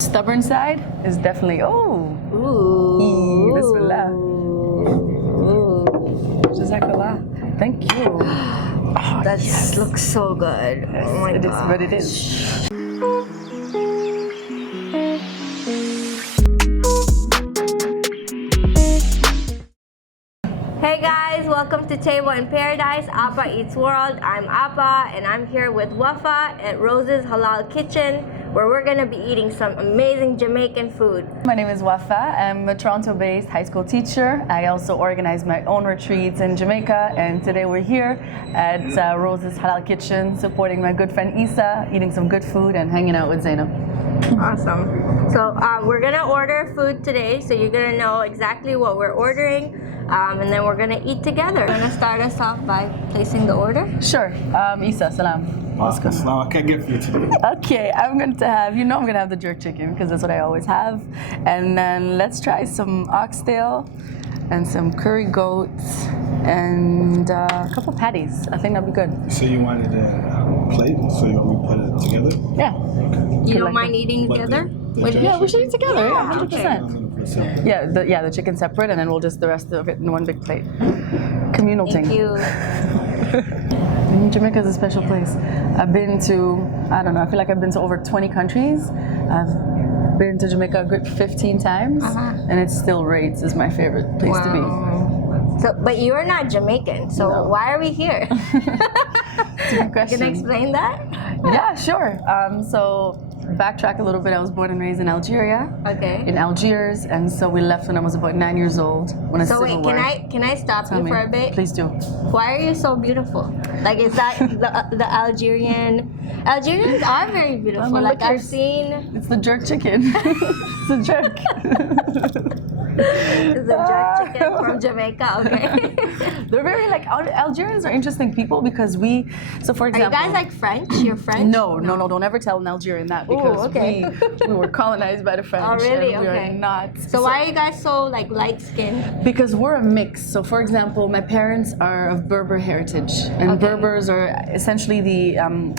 Stubborn side is definitely, oh, Ooh. Bismillah. Ooh. Jazakallah. Thank you. Oh, That yes. looks so good. Oh my It is god. what it is. Hey guys, welcome to Table in Paradise, Appa Eats World. I'm Appa and I'm here with Wafa at Rose's Halal Kitchen, where we're gonna be eating some amazing Jamaican food. My name is Wafa. I'm a Toronto-based high school teacher. I also organize my own retreats in Jamaica, and today we're here at Rose's Halal Kitchen, supporting my good friend Isa, eating some good food and hanging out with Zainab. Awesome. So we're gonna order food today, so you're gonna know exactly what we're ordering, and then we're gonna eat together. You're gonna start us off by placing the order? Sure. Isa, salam. Wow, I can't get for you today. Okay, I'm going to have, I'm going to have the jerk chicken because that's what I always have. And then let's try some oxtail and some curry goat and a couple patties. I think that'd be good. So you wanted a plate, so you want me to put it together? Yeah. You don't mind eating together? Yeah, we should eat together. Yeah, 100%. I'm gonna put it separate. Yeah, the chicken separate, and then we'll just the rest of it in one big plate. Communal Thank thing. you. Jamaica is a special place. I've been to, I don't know, I feel like I've been to over 20 countries. I've been to Jamaica a good 15 times, and it still rates as my favorite place to be. So, but you're not Jamaican, so No. why are we here? It's a good question. Can you explain that? Yeah, sure. So backtrack a little bit. I was born and raised in Algeria, Okay. in Algiers, and so we left when I was about 9 years old. When a So civil wait, war. can I stop Tell you me. for a bit? Please do. Why are you so beautiful? Like, is that the Algerians are very beautiful. Well, Like look, I've seen It's the jerk chicken. It's a jerk. the jerk chicken from Jamaica. Okay. They're very like Algerians are interesting people because so for Are you example. guys like French? You're French? No, don't ever tell an Algerian that because okay. we were colonized by the French. Oh, really? And we Okay. are not. So why are you guys so like light skinned? Because we're a mix. So, for example, my parents are of Berber heritage, and Okay. Berbers are essentially the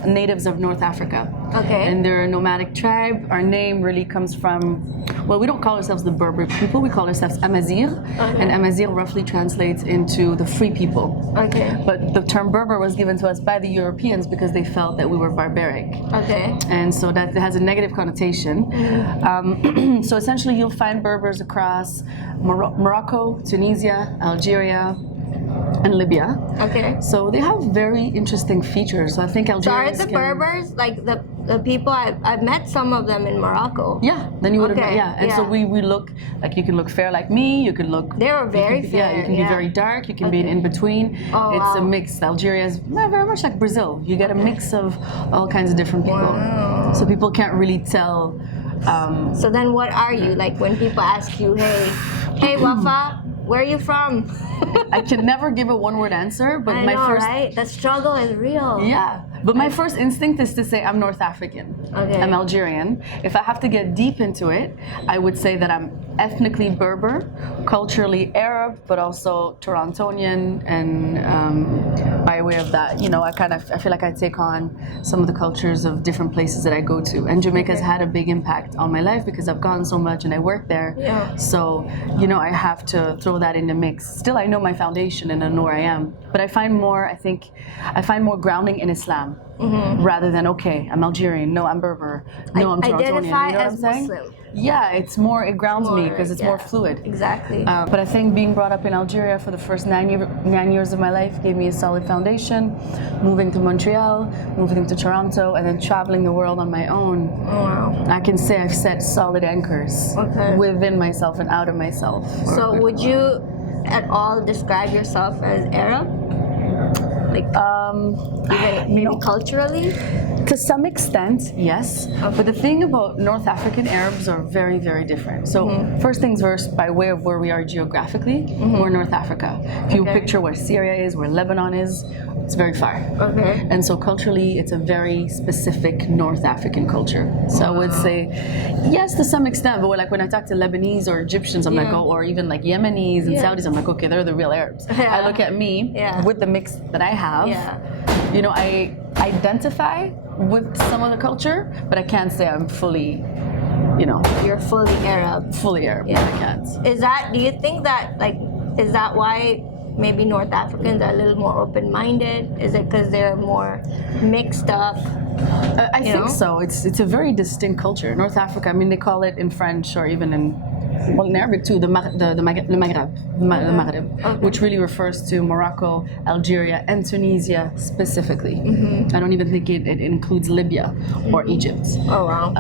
natives of North Africa. Okay. And they're a nomadic tribe. Our name really comes from, well, we don't call ourselves the Berber people. We call ourselves Amazigh, and Amazigh roughly translates into the free people. Okay. But the term Berber was given to us by the Europeans because they felt that we were barbaric. Okay. And so that has a negative connotation. So essentially, you'll find Berbers across Morocco, Tunisia, Algeria, and Libya. Okay. So they have very interesting features. So I think So are Algerians the can- Berbers like the people I've met some of them in Morocco? Yeah, then you would Okay, have, yeah. And so yeah. we look, like you can look fair like me, you can look... They were very you can, Yeah, fair, you can yeah. be very dark, you can be in between. Oh, It's a wow. mix. Algeria is very much like Brazil. You get a mix of all kinds of different people. Wow. So people can't really tell... So then what are you? Like when people ask you, hey Wafa, where are you from? I can never give a one-word answer, but I my know, first... right? The struggle is real. Yeah, but my first instinct is to say I'm North African. Okay. I'm Algerian. If I have to get deep into it, I would say that I'm ethnically Berber, culturally Arab, but also Torontonian, and by way of that, I feel like I take on some of the cultures of different places that I go to. And Jamaica's had a big impact on my life because I've gone so much and I work there. Yeah. So, I have to throw that in the mix. Still, I know my foundation and I know where I am. But I find more grounding in Islam rather than, okay, I'm Algerian, no, I'm Berber, no, I'm Torontonian. Identify You know what I'm as saying? Muslim. Yeah, it grounds me because it's more fluid. Exactly. But I think being brought up in Algeria for the first 9 years of my life gave me a solid foundation. Moving to Montreal, moving to Toronto, and then traveling the world on my own. Wow. I can say I've set solid anchors within myself and out of myself. So would you at all describe yourself as Arab? Like even maybe culturally? To some extent, yes. But the thing about North African Arabs are very, very different. So first things first, by way of where we are geographically, we're North Africa. If you picture where Syria is, where Lebanon is, it's very far. Okay. And so culturally, it's a very specific North African culture. So I would say, yes, to some extent, but like when I talk to Lebanese or Egyptians, I'm like, oh, or even like Yemenis and Saudis, I'm like, okay, they're the real Arabs. I look at me with the mix that I have. I identify with some of the culture, but I can't say I'm fully you know, You're fully Arab. fully Arab. Yeah. I can't. Is that? Do you think that is that why maybe North Africans are a little more open-minded? Is it because they're more mixed up? I think so. It's a very distinct culture. North Africa. I mean, they call it in French or even in Arabic too, the Maghreb, which really refers to Morocco, Algeria, and Tunisia specifically. I don't even think it includes Libya or Egypt. Oh wow.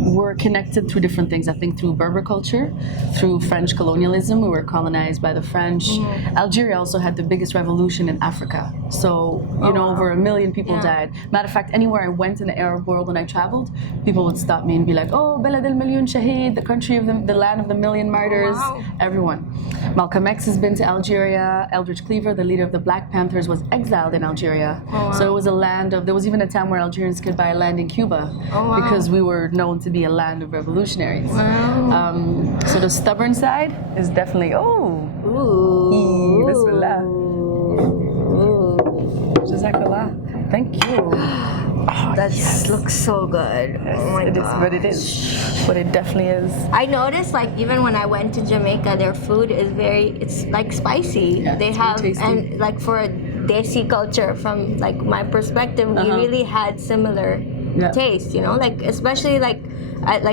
We're connected through different things. I think through Berber culture, through French colonialism. We were colonized by the French. Algeria also had the biggest revolution in Africa. So, you know, over 1 million people died. Matter of fact, anywhere I went in the Arab world when I traveled, people would stop me and be like, oh, Belad el Million Shahid, the country of the land of the million martyrs. Wow. Everyone. Malcolm X has been to Algeria. Eldridge Cleaver, the leader of the Black Panthers, was exiled in Algeria. So it was a land of, there was even a time where Algerians could buy land in Cuba because we were known to be a land of revolutionaries. Wow. So the stubborn side is definitely, Ooh. Bismillah. Ooh. Jazakallah. Thank you. That looks so good. Oh my It is god. what it is. But it definitely is. I noticed, like, even when I went to Jamaica, their food is it's like spicy. Yeah, they it's very have, tasty. and like for a Desi culture, from like my perspective, we really had similar taste. You know, like especially like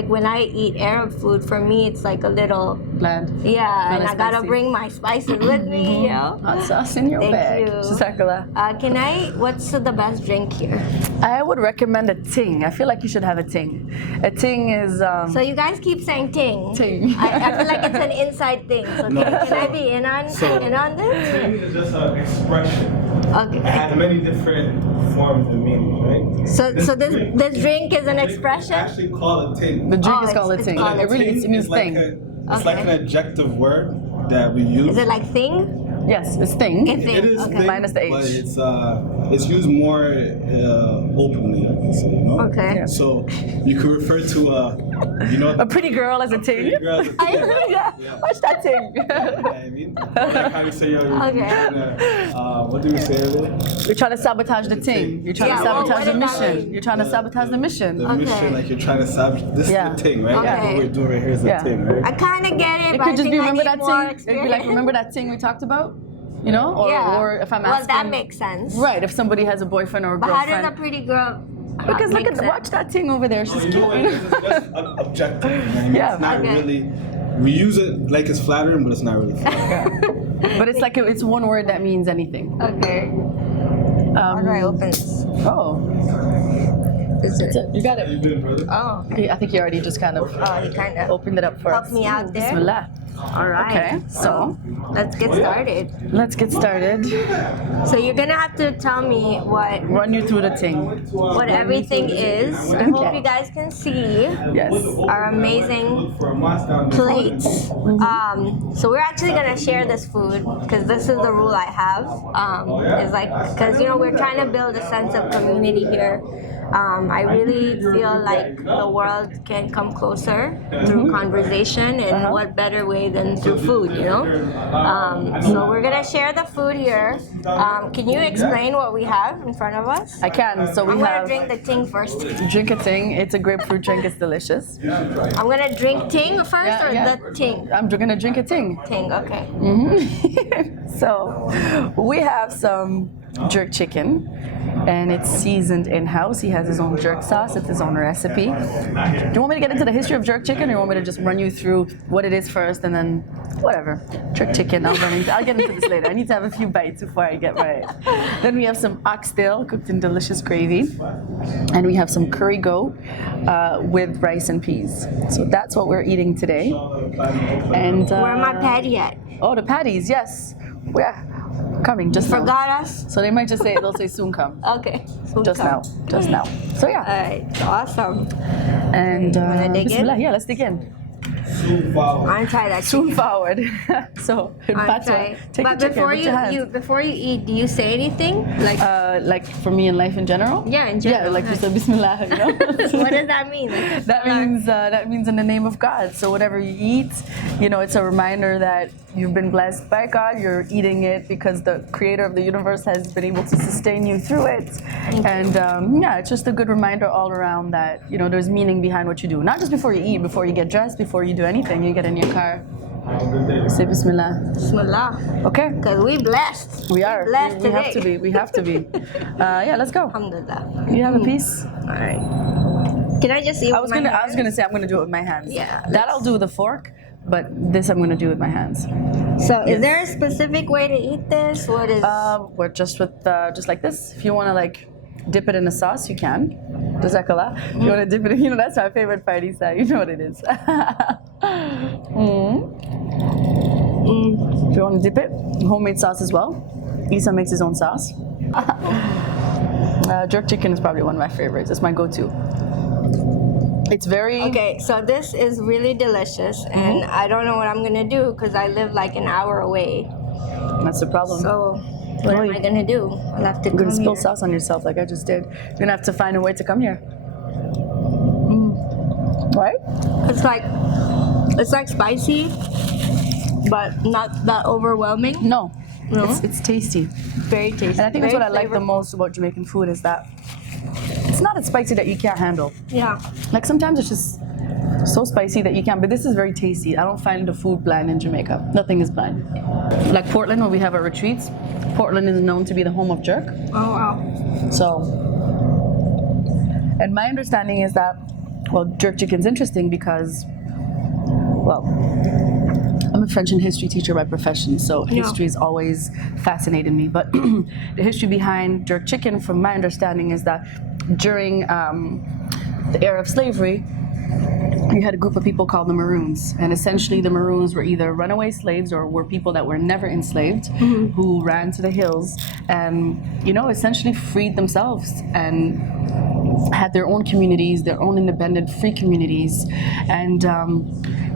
when I eat Arab food, for me it's like a little Bland. and I gotta spicy. bring my spices with me. You know. Hot sauce in your Thank bag. you. Jazakallah. What's the best drink here? I would recommend a ting. I feel like you should have a ting. A ting is So you guys keep saying ting. ting. I feel like it's an inside thing. So can I be in on this? Ting is just an expression. Okay. It has many different forms and meanings, right? So this drink is an expression? Actually call it ting. The drink Oh, is called a it's ting. called a It really Ting it means is like thing. It's like an adjective word that we use. Is it like thing? Yes, it's thing. It's thing. It is Okay. thing, Minus the H. but it's used more openly, I can say, you know? Okay. Yeah. So you could refer to A pretty girl as a ting. pretty girl as a ting. Yeah. Watch that ting. You know what I mean? Like how you say, you're Okay. trying to, what do we say earlier? You're trying to sabotage the ting. You're trying to Yeah, well, sabotage what the does that mission. mean? You're trying to sabotage the mission. The Okay. mission, like you're trying to sabotage. This Yeah. is the ting, right? Okay. What we're doing right here is the Yeah. ting, right? I kind of get it, It but could I just think be I remember need that more ting. It'd be like experience. remember that ting we talked about, you know, or if I'm asking. Well, that makes sense. Right, if somebody has a boyfriend or a But how girlfriend. does a pretty girl? Because look make at sense? watch that ting over there. She's You cute. know what? It's just objective. You know what I mean? Yeah. It's not Okay. really. We use it like it's flattering, but it's not really flattering. But it's like it's one word that means anything. Okay. How do I open this? Oh, Is it? you got How you it. doing, brother? Oh, I think you already just kind of you kind of opened it up for helped us. me out there. Bismillah. All right. Okay, so let's get started. let's get started. So you're gonna have to tell me Run you through the ting. what everything is. I hope you guys can see Yes. our amazing For a month down the plates. So we're actually gonna share this food because this is the rule I have. It's like because we're trying to build a sense of community here. I really feel like the world can come closer through conversation, and what better way than through food, So we're gonna share the food here. Can you explain what we have in front of us? I can. So we I'm gonna have drink the ting first. drink a ting. It's a grapefruit drink. It's delicious. I'm gonna drink ting first or the ting? I'm gonna drink a ting. Ting, okay. So we have some jerk chicken, and it's seasoned in-house. He has his own jerk sauce. It's his own recipe. Do you want me to get into the history of jerk chicken, or you want me to just run you through what it is first, and then whatever? Jerk chicken. I'll get into this later. I need to have a few bites before I get right. Then we have some oxtail cooked in delicious gravy, and we have some curry goat with rice and peas. So that's what we're eating today. And Where am I patty at? oh, the patties, yes. Yeah, coming just now. Forgot us? So they might just say, they'll say soon come. Okay. So Just come. now, just now. So yeah, Alright, awesome. and wanna dig in? bismillah, yeah, let's dig in. Soon forward. I want to try that. Soon forward. So, in I want to try. take But the chicken before with your hands. before you eat, do you say anything? Like for me in life in general? Yeah, in general. Yeah, like just a bismillah, you know? What does that mean? Like, That means in the name of God. So whatever you eat, you know, it's a reminder that you've been blessed by God. You're eating it because the Creator of the universe has been able to sustain you through it. And yeah, it's just a good reminder all around that, you know, there's meaning behind what you do. Not just before you eat, before you get dressed, before you do anything. You get in your car, say bismillah. Bismillah. Okay. Because we blessed. We are. Blessed We have today. to be. We have to be. Yeah, let's go. Alhamdulillah. You have a piece? All right. Can I just eat I was gonna say I'm gonna do it with my hands. Yeah, That I'll do with a fork, but this I'm gonna do with my hands. So, is there a specific way to eat this? What is? We're just with just like this. If you wanna like dip it in a sauce, you can. Jazakallah. If you wanna dip it in, you know that's my favorite part, Isa. You know what it is. If you wanna dip it, homemade sauce as well. Isa makes his own sauce. Jerk chicken is probably one of my favorites. It's my go-to. It's very Okay, so this is really delicious, and I don't know what I'm gonna do because I live like an hour away. That's the problem. So, what am I gonna do? I'll have to You're gonna come spill here. sauce on yourself like I just did. You're gonna have to find a way to come here. Right? It's like spicy, but not that overwhelming. No. No? It's tasty. Very tasty. And I think that's what I Very like the flavorful. most about Jamaican food is that it's not as spicy that you can't handle. Yeah. Like sometimes it's just so spicy that you can't, but this is very tasty. I don't find the food bland in Jamaica. Nothing is bland. Like Portland, when we have our retreats, Portland is known to be the home of jerk. Oh wow. So, and my understanding is that, well, jerk chicken's interesting because, well, I'm a French and history teacher by profession, so Yeah. history has always fascinated me. But the history behind jerk chicken, from my understanding, is that during the era of slavery, you had a group of people called the Maroons, and essentially the Maroons were either runaway slaves or were people that were never enslaved, who ran to the hills and, you know, essentially freed themselves and had their own communities, their own independent, free communities, and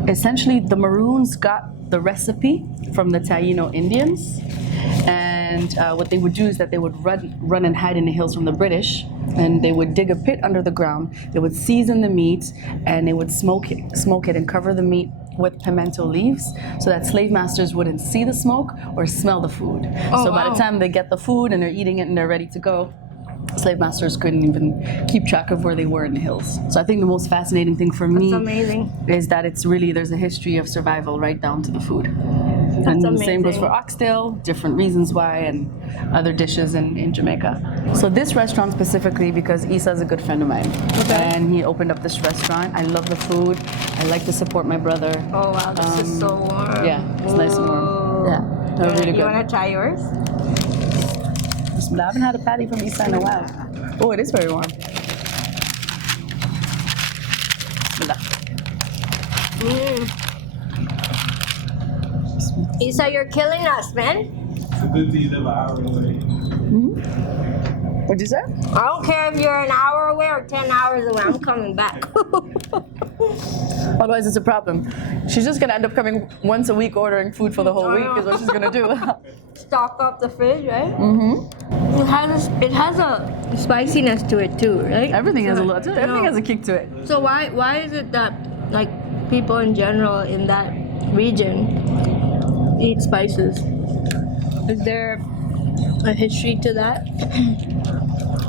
essentially the Maroons got the recipe from the Taino Indians. And what they would do is that they would run and hide in the hills from the British, and they would dig a pit under the ground. They would season the meat, and they would smoke it, and cover the meat with pimento leaves, so that slave masters wouldn't see the smoke or smell the food. So by the time they get the food and they're eating it and they're ready to go, slave masters couldn't even keep track of where they were in the hills. So I think the most fascinating thing for me That's amazing. is that it's really, there's a history of survival right down to the food. That's And the same goes amazing. for oxtail, different reasons why, and other dishes in Jamaica. So this restaurant specifically, because Isa's a good friend of mine, and he opened up this restaurant. I love the food. I like to support my brother. Oh wow, this is so warm. Yeah, it's nice and warm. Yeah, they're really You good. wanna try yours? I haven't had a patty from Isa in a while. Oh, it is very warm. Bismillah. Isa, you're killing us, man. It's a good thing you live an hour away. What'd you say? I don't care if you're an hour away or 10 hours away. I'm coming back. Otherwise, it's a problem. She's just gonna end up coming once a week ordering food for the whole week, is what she's gonna do. Stock up the fridge, right? Mm-hmm. It has a spiciness to it too, right? Everything has a lot. No. Everything has a kick to it. So why is it that like people in general in that region eat spices? Is there a history to that?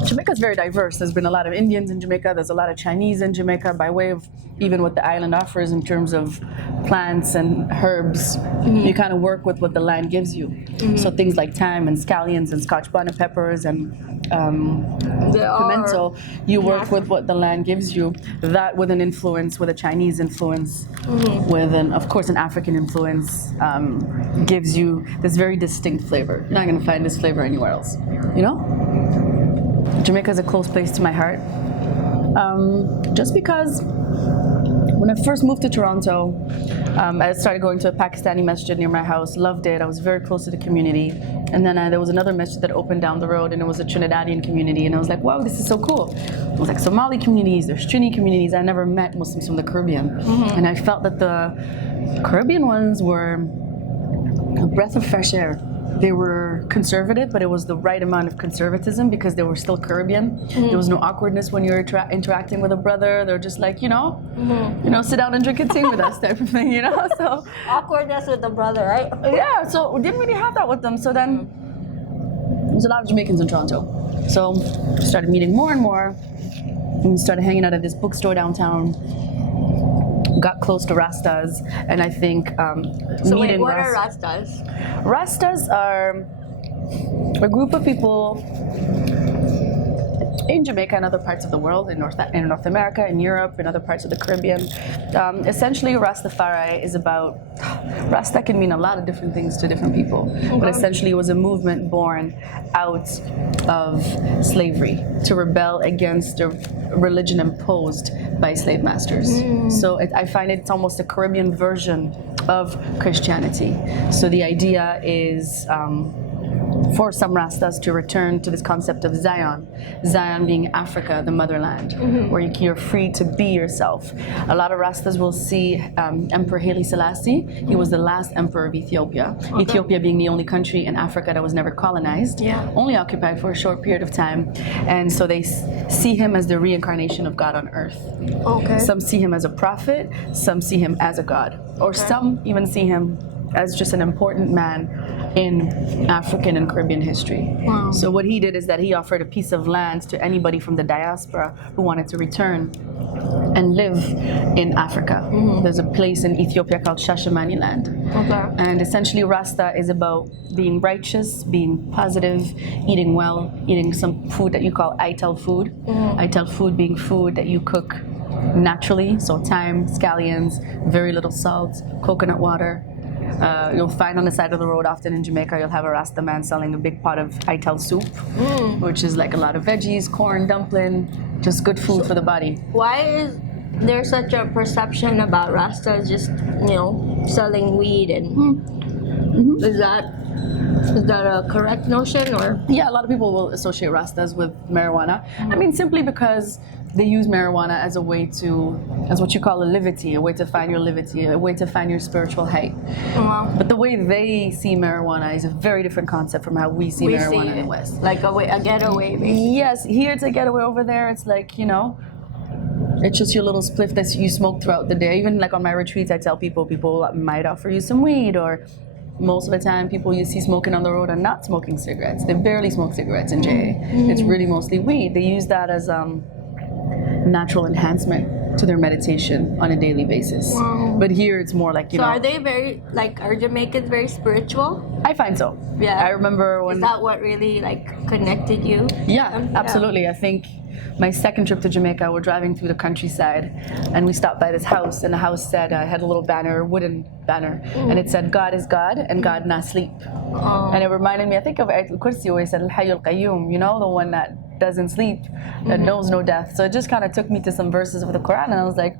Jamaica's very diverse. There's been a lot of Indians in Jamaica. There's a lot of Chinese in Jamaica by way of even what the island offers in terms of plants and herbs. You kind of work with what the land gives you. So things like thyme and scallions and Scotch bonnet peppers and They are pimento, you work natural. with what the land gives you. That with an influence, with a Chinese influence, with of course an African influence, gives you this very distinct flavor. You're not going to find this flavor anywhere else. You know? Jamaica is a close place to my heart. Just because when I first moved to Toronto, I started going to a Pakistani masjid near my house, loved it. I was very close to the community. And then there was another masjid that opened down the road, and it was a Trinidadian community. And I was like, wow, this is so cool. It was like Somali communities, there's Trini communities. I never met Muslims from the Caribbean. And I felt that the Caribbean ones were a breath of fresh air. They were conservative, but it was the right amount of conservatism because they were still Caribbean. There was no awkwardness when you were interacting with a brother. They're just like, sit down and drink a tea with us type of thing, So Awkwardness with the brother, right? yeah, so we didn't really have that with them. So then there's a lot of Jamaicans in Toronto. So started meeting more and more, and started hanging out at this bookstore downtown. Got close to Rastas, and I think So wait, meeting what are Rastas? Rastas are a group of people in Jamaica and other parts of the world, in North America, in Europe, in other parts of the Caribbean. Essentially, Rastafari is about, Rasta can mean a lot of different things to different people, but essentially it was a movement born out of slavery to rebel against the religion imposed by slave masters. So I find it's almost a Caribbean version of Christianity. So the idea is for some Rastas to return to this concept of Zion being Africa, the motherland, where you're free to be yourself. A lot of Rastas will see Emperor Haile Selassie. He was the last emperor of Ethiopia. Ethiopia being the only country in Africa that was never colonized, only occupied for a short period of time. And so they see him as the reincarnation of God on earth. Some see him as a prophet, some see him as a god, or some even see him as just an important man in African and Caribbean history. So what he did is that he offered a piece of land to anybody from the diaspora who wanted to return and live in Africa. There's a place in Ethiopia called Shashamani land. And essentially Rasta is about being righteous, being positive, eating well, eating some food that you call Ital food. Ital food being food that you cook naturally, so thyme, scallions, very little salt, coconut water. You'll find on the side of the road often in Jamaica, you'll have a Rasta man selling a big pot of Ital soup, which is like a lot of veggies, corn, dumpling, just good food for the body. Why is there such a perception about Rastas just, selling weed and is that a correct notion or? Yeah, a lot of people will associate Rastas with marijuana. I mean, simply because they use marijuana as a way as what you call a levity, a way to find your levity, a way to find your spiritual height. But the way they see marijuana is a very different concept from how we see marijuana in the West. Like a getaway, basically. Yes, here it's a getaway, over there it's like, it's just your little spliff that you smoke throughout the day. Even like on my retreats, I tell people might offer you some weed, or most of the time people you see smoking on the road are not smoking cigarettes. They barely smoke cigarettes in JA. It's really mostly weed. They use that as natural enhancement to their meditation on a daily basis. But here it's more like, So are they are Jamaicans very spiritual? I find so. Yeah. I remember when... Is that what really connected you? Yeah, absolutely. I think my second trip to Jamaica, we're driving through the countryside and we stopped by this house, and the house said, I had a little banner, a wooden banner, and it said, God is God and God not sleep. And it reminded me, I think of Ayatul Kursi where it said, Al-Hayyul Qayyum, the one that doesn't sleep, that knows no death. So it just kind of took me to some verses of the Quran, and I was like,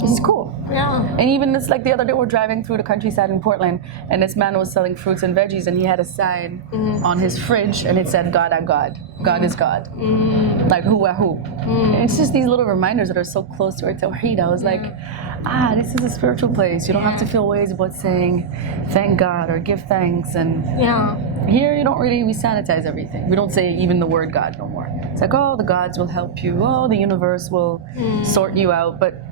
this is cool. Yeah. And even this, like the other day, we're driving through the countryside in Portland, and this man was selling fruits and veggies, and he had a sign on his fridge, and it said, God are God. God is God. Like, who are who? And it's just these little reminders that are so close to our tawheed. I was like, this is a spiritual place. You don't have to feel ways about saying, thank God, or give thanks. And here, we sanitize everything. We don't say even the word God no more. It's like, the gods will help you. The universe will sort you out. But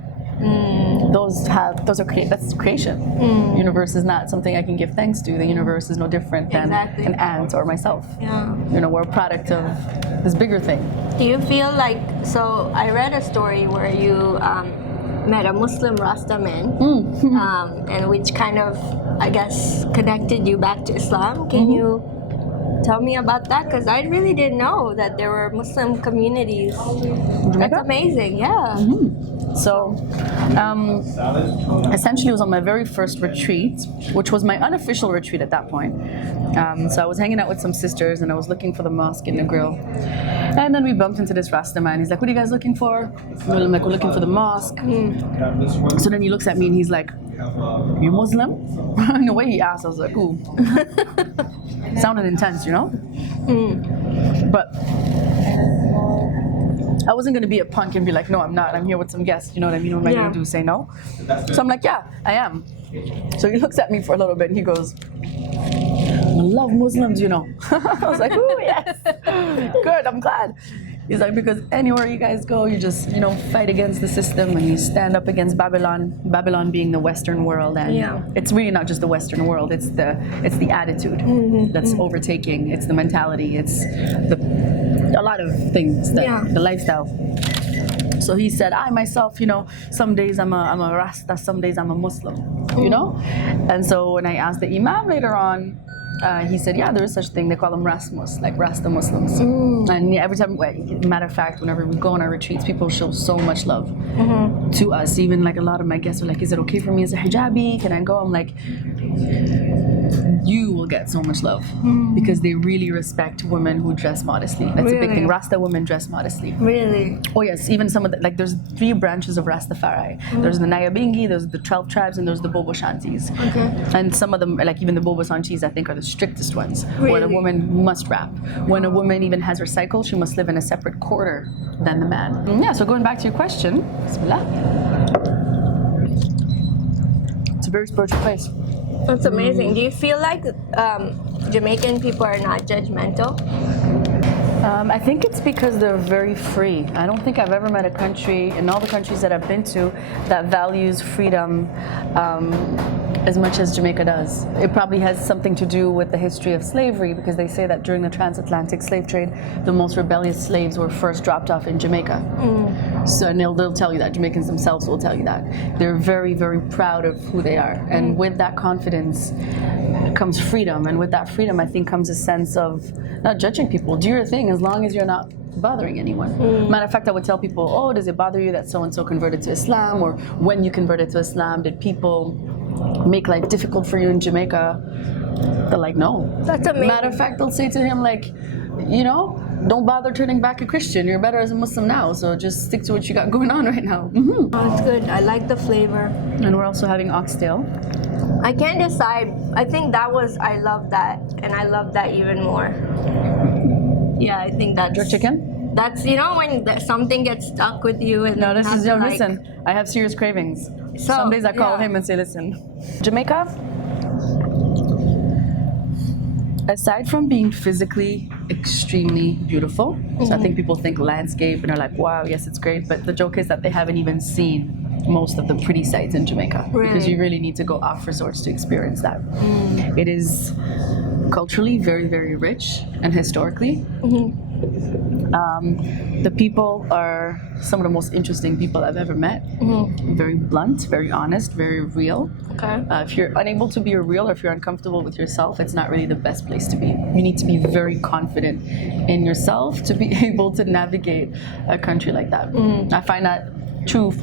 that's creation. Universe is not something I can give thanks to. The universe is no different than an ant or myself. We're a product of this bigger thing. Do you feel so I read a story where you met a Muslim Rasta man, and which kind of, I guess, connected you back to Islam. Can you tell me about that? Because I really didn't know that there were Muslim communities. That's amazing, So, essentially, it was on my very first retreat, which was my unofficial retreat at that point. So I was hanging out with some sisters, and I was looking for the mosque in the grill. And then we bumped into this Rasta man. He's like, what are you guys looking for? I'm like, we're looking for the mosque. So then he looks at me, and he's like, You Muslim? And the way he asked, I was like, ooh. Sounded intense, you know? But I wasn't gonna be a punk and be like, no, I'm not. I'm here with some guests. You know what I mean? What am I gonna do? Say no? So I'm like, yeah, I am. So he looks at me for a little bit and he goes, I love Muslims, you know. I was like, ooh, yes. Good, I'm glad. He's like, because anywhere you guys go, you just, you know, fight against the system and you stand up against Babylon. Babylon being the Western world, and it's really not just the Western world. It's the attitude that's overtaking. It's the mentality. It's a lot of things that the lifestyle. So he said, I myself, you know, some days I'm a Rasta, some days I'm a Muslim, you know. And so when I asked the Imam later on, he said, yeah, there is such a thing. They call them Rasmus, like Rasta Muslims. And every time, matter of fact, whenever we go on our retreats, people show so much love to us. Even like a lot of my guests are like, is it okay for me as a hijabi? Can I go? I'm like, you will get so much love because they really respect women who dress modestly. That's a big thing. Rasta women dress modestly. Really? Oh yes, even some of the, like there's 3 branches of Rastafari. There's the Nyabingi, there's the 12 tribes, and there's the Bobo Shantis. And some of them, like even the Bobo Shantis, I think are the strictest ones, where the woman must rap. When a woman even has her cycle, she must live in a separate quarter than the man. Yeah, so going back to your question, Bismillah. It's a very spiritual place. That's amazing. Do you feel like Jamaican people are not judgmental? I think it's because they're very free. I don't think I've ever met a country, in all the countries that I've been to, that values freedom as much as Jamaica does. It probably has something to do with the history of slavery, because they say that during the transatlantic slave trade, the most rebellious slaves were first dropped off in Jamaica. So, and they'll tell you that. Jamaicans themselves will tell you that. They're very, very proud of who they are. And with that confidence comes freedom. And with that freedom, I think, comes a sense of not judging people. Do your thing as long as you're not bothering anyone. Matter of fact, I would tell people, oh, does it bother you that so-and-so converted to Islam? Or when you converted to Islam, did people make life difficult for you in Jamaica? They're like, no. That's amazing. Matter of fact, they'll say to him, like, you know, don't bother turning back a Christian. You're better as a Muslim now, so just stick to what you got going on right now. Oh, that's good. I like the flavor. And we're also having oxtail. I can't decide. I think I love that, and I love that even more. Yeah, I think that's... Jerk chicken? That's, you know, when something gets stuck with you and... No, this is, listen, I have serious cravings. Some days I call him and say, listen, Jamaica, aside from being physically extremely beautiful, so I think people think landscape and are like, wow, yes, it's great, but the joke is that they haven't even seen most of the pretty sites in Jamaica, because you really need to go off resorts to experience that. It is culturally very, very rich, and historically. The people are some of the most interesting people I've ever met. Very blunt, very honest, very real. If you're unable to be real, or if you're uncomfortable with yourself, it's not really the best place to be. You need to be very confident in yourself to be able to navigate a country like that. I find that true.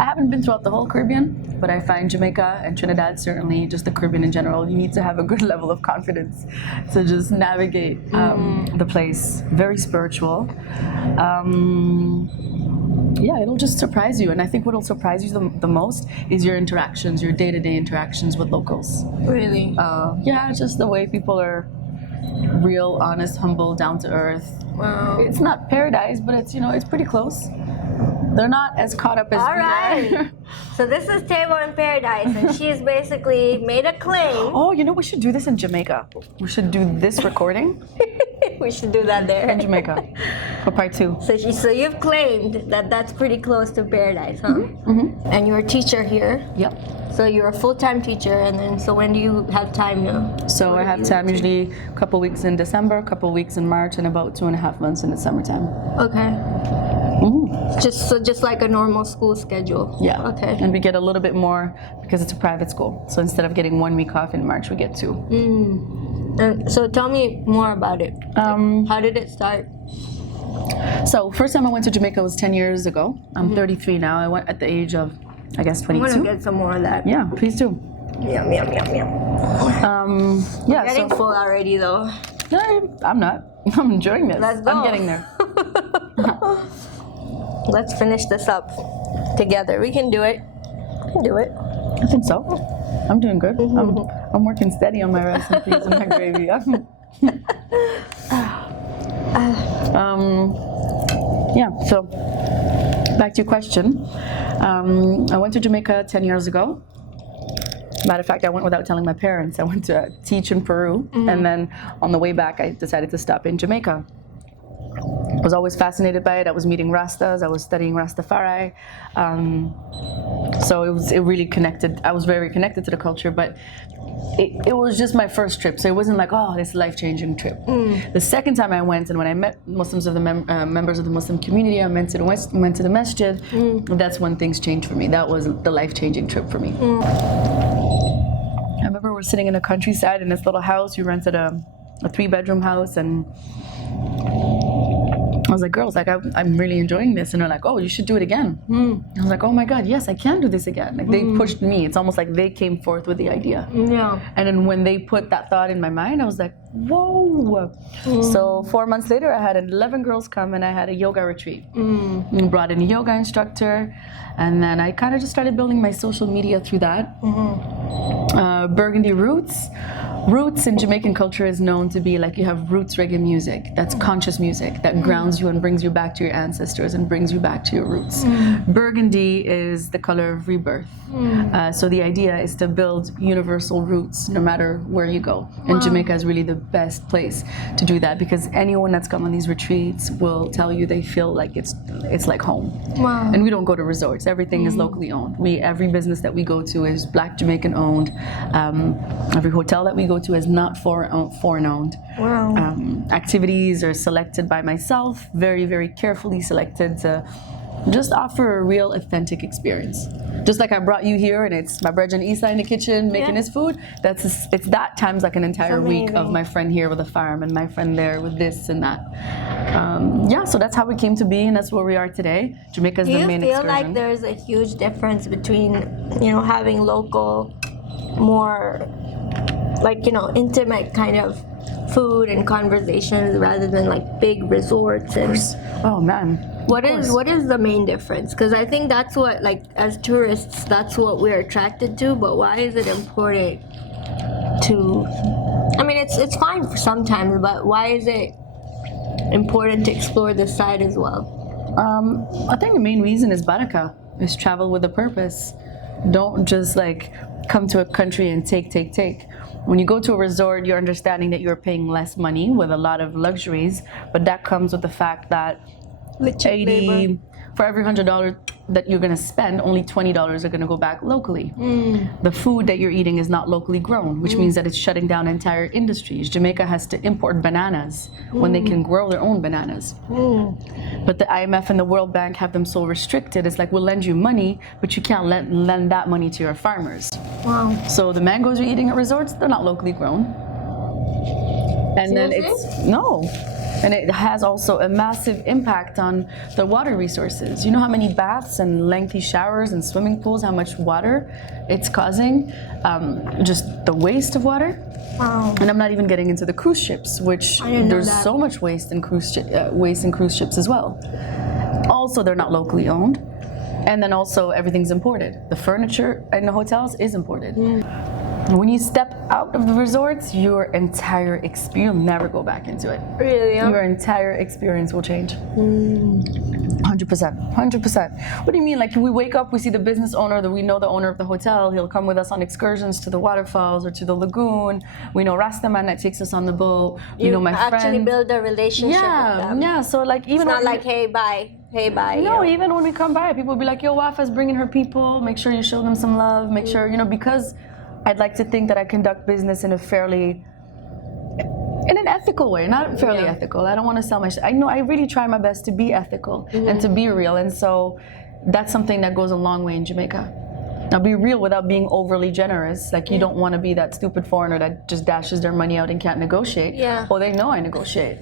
I haven't been throughout the whole Caribbean, but I find Jamaica and Trinidad, certainly just the Caribbean in general, you need to have a good level of confidence to just navigate the place. Very spiritual. Yeah, it'll just surprise you. And I think what'll surprise you the most is your interactions, your day-to-day interactions with locals. Really? Yeah, just the way people are real, honest, humble, down to earth. Wow. It's not paradise, but it's, you know, it's pretty close. They're not as caught up as All we right. are. So this is Table in Paradise, and she's basically made a claim. Oh, you know, we should do this in Jamaica. We should do this recording We should do that there. in Jamaica for part 2. So you've claimed that that's pretty close to paradise, huh? And you're a teacher here. Yep. So you're a full-time teacher, and then so when do you have time to? So I have time usually a couple weeks in December, a couple weeks in March, and about 2.5 months in the summertime. Okay. Just like a normal school schedule. Yeah. Okay. And we get a little bit more because it's a private school. So instead of getting 1 week off in March, we get 2. And so tell me more about it. How did it start? So first time I went to Jamaica was 10 years ago. I'm 33 now. I went at the age of, I guess, 22. I want to get some more of that. Yeah, please do. Yum, yum, yum, yum. Yeah. Getting full already though. No, I'm not. I'm enjoying this. Let's go. I'm getting there. Let's finish this up together. We can do it. We can do it. I think so. I'm doing good. I'm working steady on my rice and peas and my gravy. Yeah, so back to your question. I went to Jamaica 10 years ago. Matter of fact, I went without telling my parents. I went to teach in Peru, and then on the way back, I decided to stop in Jamaica. I was always fascinated by it. I was meeting Rastas. I was studying Rastafari. So it really connected. I was very connected to the culture, but it was just my first trip. So it wasn't like, oh, this life-changing trip. The second time I went, and when I met Muslims of the members of the Muslim community, I went to the masjid. That's when things changed for me. That was the life-changing trip for me. I remember we're sitting in the countryside in this little house. We rented a 3-bedroom house, and I was like, girls, like I'm really enjoying this, and they're like, oh, you should do it again. I was like, oh my God, yes, I can do this again. Like they pushed me. It's almost like they came forth with the idea. Yeah. And then when they put that thought in my mind, I was like, whoa. So 4 months later, I had 11 girls come, and I had a yoga retreat. We brought in a yoga instructor, and then I kind of just started building my social media through that. Burgundy Roots. Roots in Jamaican culture is known to be like you have roots reggae music. That's conscious music that grounds you and brings you back to your ancestors and brings you back to your roots. Burgundy is the color of rebirth. So the idea is to build universal roots no matter where you go. And Jamaica is really the best place to do that, because anyone that's come on these retreats will tell you they feel like it's like home. And we don't go to resorts. Everything is locally owned. Every business that we go to is Black Jamaican owned. Every hotel that we go to is not foreign owned. Activities are selected by myself, very, very carefully selected to just offer a real authentic experience. Just like I brought you here, and it's my brethren Isa in the kitchen making his food. It's that times like an entire week of my friend here with a farm and my friend there with this and that. So that's how we came to be, and that's where we are today. Jamaica is the main excursion. Do you feel like there's a huge difference between, having local, more like, intimate kind of food and conversations rather than like big resorts? And oh man. What is the main difference? Because I think that's what, like, as tourists, that's what we're attracted to. But why is it important to? I mean, it's fine for sometimes, but why is it important to explore this side as well? I think the main reason is baraka. Is travel with a purpose. Don't just like come to a country and take. When you go to a resort, you're understanding that you're paying less money with a lot of luxuries, but that comes with the fact that for every $100 that you're going to spend, only $20 are going to go back locally. The food that you're eating is not locally grown, which means that it's shutting down entire industries. Jamaica has to import bananas when they can grow their own bananas. But the IMF and the World Bank have them so restricted. It's like, we'll lend you money, but you can't lend that money to your farmers. So the mangoes you're eating at resorts, they're not locally grown. And then and it has also a massive impact on the water resources. You know how many baths and lengthy showers and swimming pools, how much water it's causing? Just the waste of water. And I'm not even getting into the cruise ships, which there's so much waste in cruise ships as well. Also, they're not locally owned. And then also everything's imported. The furniture in the hotels is imported. When you step out of the resorts, your entire experience, you'll never go back into it. Really? Your entire experience will change. 100%. What do you mean? Like, we wake up, we see the business owner, we know the owner of the hotel, he'll come with us on excursions to the waterfalls or to the lagoon. We know Rastaman that takes us on the boat. You know my friend. You actually build a relationship with them. Yeah, so like even it's not like, hey, bye. No, even when we come by, people will be like, yo, Wafa's bringing her people, make sure you show them some love, make sure, because I'd like to think that I conduct business in an ethical way, not fairly ethical. I don't want to sell my shit. I really try my best to be ethical and to be real. And so that's something that goes a long way in Jamaica. Now, be real without being overly generous. Like, you don't want to be that stupid foreigner that just dashes their money out and can't negotiate. Oh, they know I negotiate.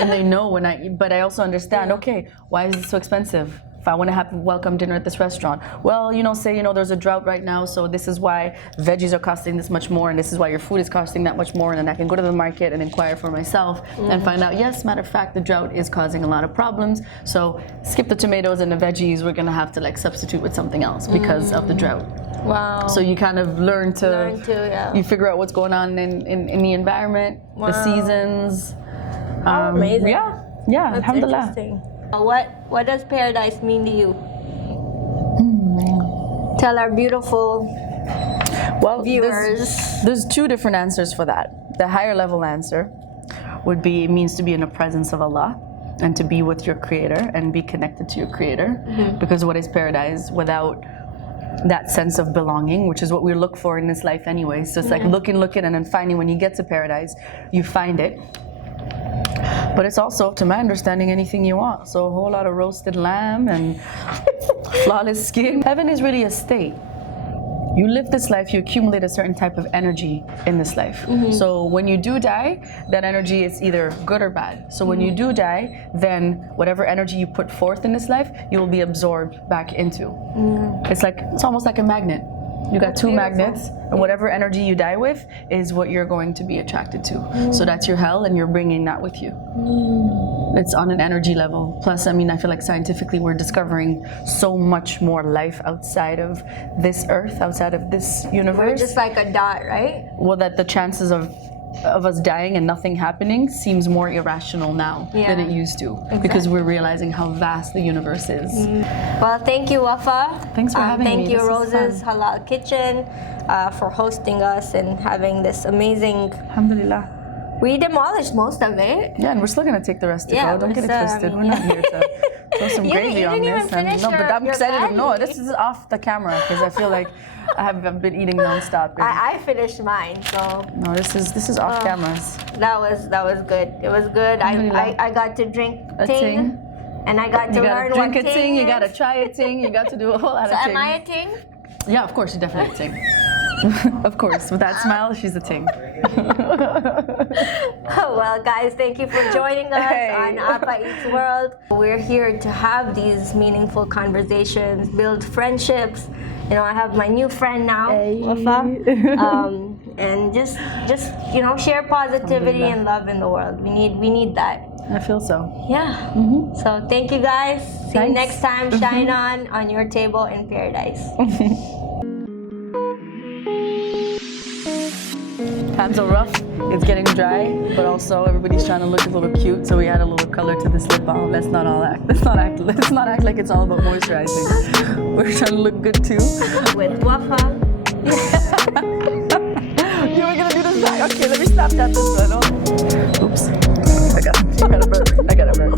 And they know but I also understand, okay, why is it so expensive? If I want to have a welcome dinner at this restaurant, well, there's a drought right now, so this is why veggies are costing this much more, and this is why your food is costing that much more, and then I can go to the market and inquire for myself and find out, yes, matter of fact, the drought is causing a lot of problems, so skip the tomatoes and the veggies, we're going to have to like substitute with something else because of the drought. Wow. So you kind of learn to yeah. you figure out what's going on in the environment, the seasons. Amazing. Yeah, That's alhamdulillah. interesting. What does paradise mean to you? Tell our beautiful viewers. There's two different answers for that. The higher level answer would be it means to be in the presence of Allah and to be with your creator and be connected to your creator. Because what is paradise without that sense of belonging, which is what we look for in this life anyway. So it's like looking, and then finally when you get to paradise, you find it. But it's also, to my understanding, anything you want. So a whole lot of roasted lamb and flawless skin. Heaven is really a state. You live this life, you accumulate a certain type of energy in this life. So when you do die, that energy is either good or bad. So when you do die, then whatever energy you put forth in this life, you will be absorbed back into. It's almost like a magnet. You got two magnets, and whatever energy you die with is what you're going to be attracted to. So that's your hell, and you're bringing that with you. It's on an energy level. Plus, I mean, I feel like scientifically we're discovering so much more life outside of this earth, outside of this universe. We're just like a dot, right? Well, that the chances of us dying and nothing happening seems more irrational now than it used to, because we're realizing how vast the universe is. Well, thank you, Wafa. Thanks for having me. Thank you, This is Rose's fun. Halal Kitchen, for hosting us and having this amazing. Alhamdulillah. We demolished most of it. Yeah, and we're still gonna take the rest to Yeah, go. Don't get it we're twisted. still- We're not here to throw some You gravy didn't on even this. finish No, but I'm your excited to know. patty. This is off the camera because I feel like I've been eating nonstop. I finished mine, so No, this is off cameras. that was good. It was good. I got to drink A ting, ting. and I got to You learn gotta what drink a ting. You is. gotta try a ting. You got to do a whole lot So of ting. am I a ting? Yeah, of course, you're definitely a ting. Of course, with that smile, she's a ting. Well, guys, thank you for joining us Hey. on Apa Eats World. We're here to have these meaningful conversations, build friendships. You know, I have my new friend now, Wafa, and just share positivity and love in the world. We need that. I feel so. Yeah. So thank you, guys. See you Thanks. next time. Shine on your table in paradise. Times are rough. It's getting dry, but also everybody's trying to look a little cute, so we add a little color to this lip balm. Let's not act like it's all about moisturizing. We're trying to look good too. With Wafa. You were gonna do this back. Okay, let me stop that this one. Oh. Oops. I got a burp.